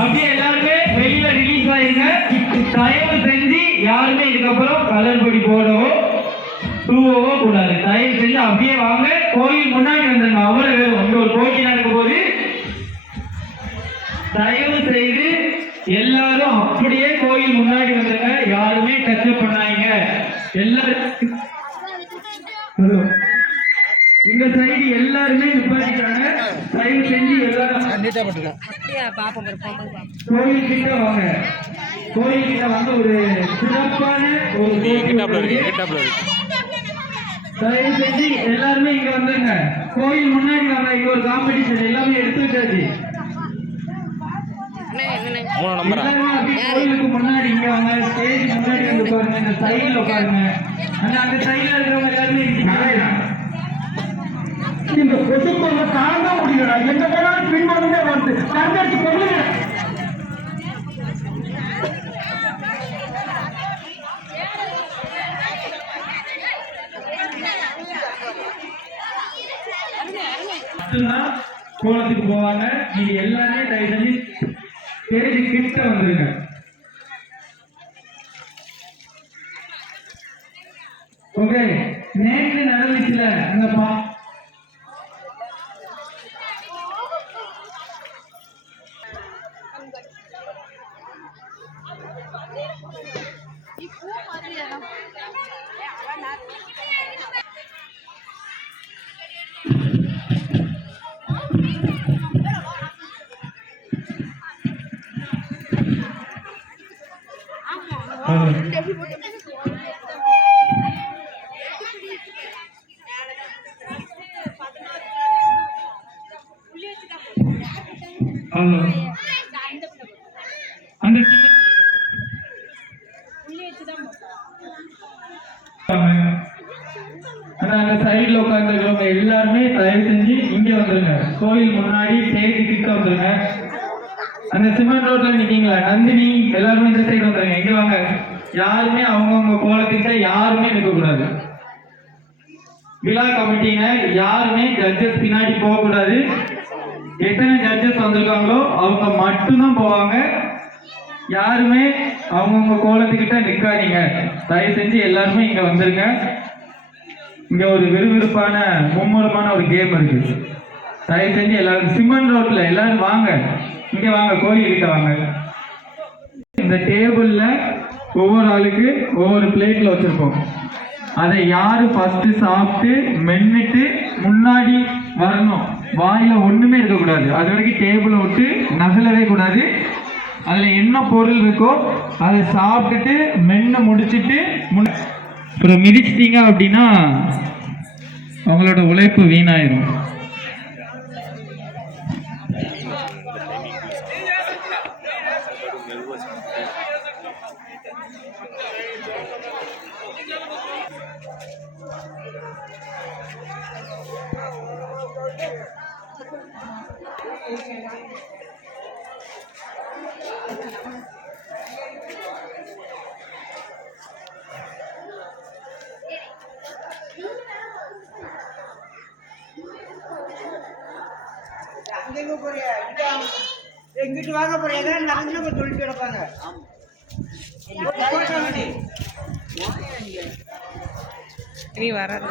அப்படியே எல்லாருமே வெளியில ரிலீஸ் ஆயிருங்க. தயவு செஞ்சு யாருமே இதுக்கப்புறம் கலர் பொடி போடவோ தூவவோ கூடாது. தயவு செஞ்சு அப்படியே வாங்க, கோயில் முன்னாடி வந்துருங்க. அவ்வளவு வேணும். இங்க ஒரு போட்டி நடக்கும் போது தயவு செய்து எல்லாரும் அப்படியே கோயில் முன்னாடி வந்துருங்க. யாருமே டச் பண்ணாங்க. எல்லாரும் இந்த சைடு எல்லாருமே நிப்பாட்டிட்டாங்க. தயவு செஞ்சு எல்லாரும் கோயில் கிட்ட வாங்க. கோயில் கிட்ட வந்து ஒரு சிறப்பான ஒரு தயவு செஞ்சு எல்லாருமே இங்க வந்துருங்க. கோயில் முன்னாடி வாங்க. இங்க ஒரு காம்படிஷன் எல்லாமே எடுத்து வச்சாச்சு. கோயிலுக்கு முன்னாடி இங்க வாங்க. ஸ்டேஜ் முன்னாடி வந்து பாருங்க. இந்த சைடுல பாருங்க. அந்த சைடுல இருக்கிறவங்க எல்லாருமே இந்த கொசுக்கொள்ள தாங்க முடியல. எந்த போனாலும் பின்வாங்க வந்து தங்கச்சி கொள்ளுங்க. கோலத்துக்கு போவாங்க. நீங்க எல்லாருமே தயவு செஞ்சு ஸ்டேஜ் கிட்ட வந்துருங்க. ஓகே, நேற்று நடந்துச்சுல அந்த அந்த சைடுல உட்கார்ந்துருக்கவங்க எல்லாருமே தயவு செஞ்சு இங்க வந்துருங்க. கோயில் முன்னாடி ஸ்டேஜ் கிட்ட வந்துருங்க. அந்த சிமெண்ட் ரோட்ல நிக்கீங்களா நந்தினி, எல்லாருமே இந்த சைடு வந்துருங்க. எங்க வாங்க. யாருமே அவங்கவுங்க கோலத்துக்கிட்ட யாருமே நிற்க கூடாது. விழா கமிட்டியினர் யாருமே ஜட்ஜஸ் பின்னாடி போக கூடாது. எத்தனை ஜட்ஜஸ் வந்திருக்காங்களோ அவங்க மட்டும்தான் போவாங்க. யாருமே அவங்கவுங்க கோலத்துக்கிட்ட நிக்காதீங்க. தயவு செஞ்சு எல்லாருமே இங்க வந்துருங்க. இங்க ஒரு விறுவிறுப்பான மும்முரமான ஒரு கேம் இருக்கு. தயவு செஞ்சு எல்லாரும் சிமெண்ட் ரோட்ல எல்லாரும் வாங்க. இங்க வாங்க, கோயில் கிட்ட வாங்க. இந்த டேபிள்ல ஒவ்வொரு ஆளுக்கு ஒவ்வொரு பிளேட்ல வச்சிருப்போம். அதை யாரு ஃபர்ஸ்ட் சாப்பிட்டு மென்னுட்டு முன்னாடி வரணும். வாயில ஒண்ணுமே இருக்கக்கூடாது. அது வரைக்கும் டேபிளை விட்டு நகலவே கூடாது. அதுல என்ன பொருள் இருக்கோ அதை சாப்பிட்டுட்டு மென்னு முடிச்சுட்டு அப்புறம் மிதிச்சிட்டீங்க அப்படின்னா அவங்களோட உழைப்பு வீணாயிரும். எங்கிட்டு வாங்க போறீங்க நடந்து சொல்லிட்டு கிடப்பாங்க. நீ வராது.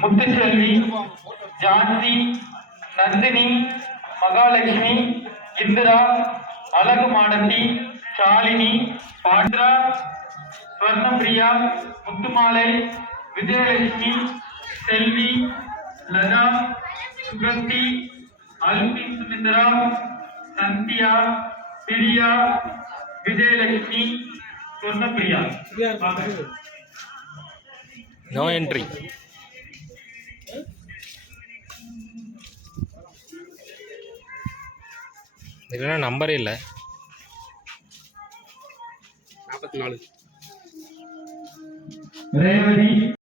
முத்துச்செல்வி, ஜான்சி, நந்தினி, மகாலட்சுமி, இந்திரா, அழகு மாடத்தி, ஷாலினி, பாண்ட்ரா, ஸ்வர்ணபிரியா, முத்துமாலை, விஜயலட்சுமி, செல்வி, லதா, சுகந்தி, அல்பின் சுமித்ரா, சந்தியா, பிரியா, விஜயலட்சுமி, சொர்ணப்பிரியா. வாங்க. No entry. இல்லைன்னா நம்பரே இல்லை. 44. ரேவதி,